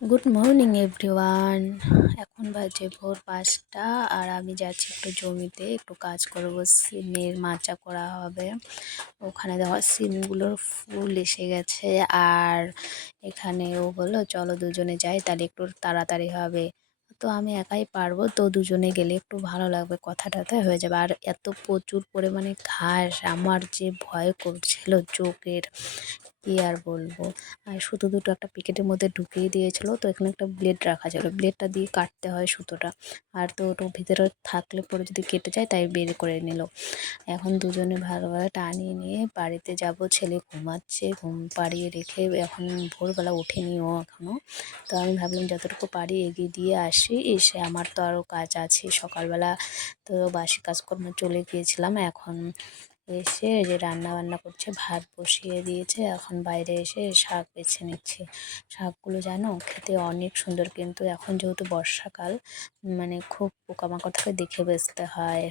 Good morning everyone. এখন বাজে ভোর ৫টা আর আমি যাচ্ছি একটু জমিতে একটু কাজ করবো। সিমের মাচা করা হবে। ওখানে দেখো সিমগুলোর ফুল এসে গেছে। আর এখানে ও বললো চলো দুজনে যাই, তাহলে একটু তাড়াতাড়ি হবে। তো আমি একাই পারবো, তো দুজনে গেলে একটু ভালো লাগবে, কথা টথা হয়ে যাবে। আর এত প্রচুর পরিমাণে ঘাস, আমার যে ভয় করছিল চোখের, কি আর বলবো। আর সুতো দুটো একটা প্যাকেটের মধ্যে ঢুকিয়ে দিয়েছিল, তো এখানে একটা ব্লেড রাখা ছিল, ব্লেডটা দিয়ে কাটতে হয় সুতোটা। আর তো ওটা ভিতরে থাকলে পরে যদি কেটে যায়, তাই বের করে নিল। এখন দুজনে ভালোভাবে টানিয়ে নিয়ে বাড়িতে যাব। ছেলে ঘুমাচ্ছে, ঘুম পাড়িয়ে রেখে এখন ভোরবেলা ওঠেনি ও এখনও। তো আমি ভাবলাম যতটুকু পারি এগিয়ে দিয়ে আসি, এসে আমার তো আরও কাজ আছে সকালবেলা। তো বাসি কাজকর্ম চলে গিয়েছিলাম, এখন এসে যে রান্না বান্না করছে, ভাত বসিয়ে দিয়েছে। এখন বাইরে এসে শাক বেছে নিচ্ছি। শাকগুলো জানো খেতে অনেক সুন্দর, কিন্তু এখন যেহেতু বর্ষাকাল, মানে খুব পোকামাকড় থেকে দেখে বেচতে হয়।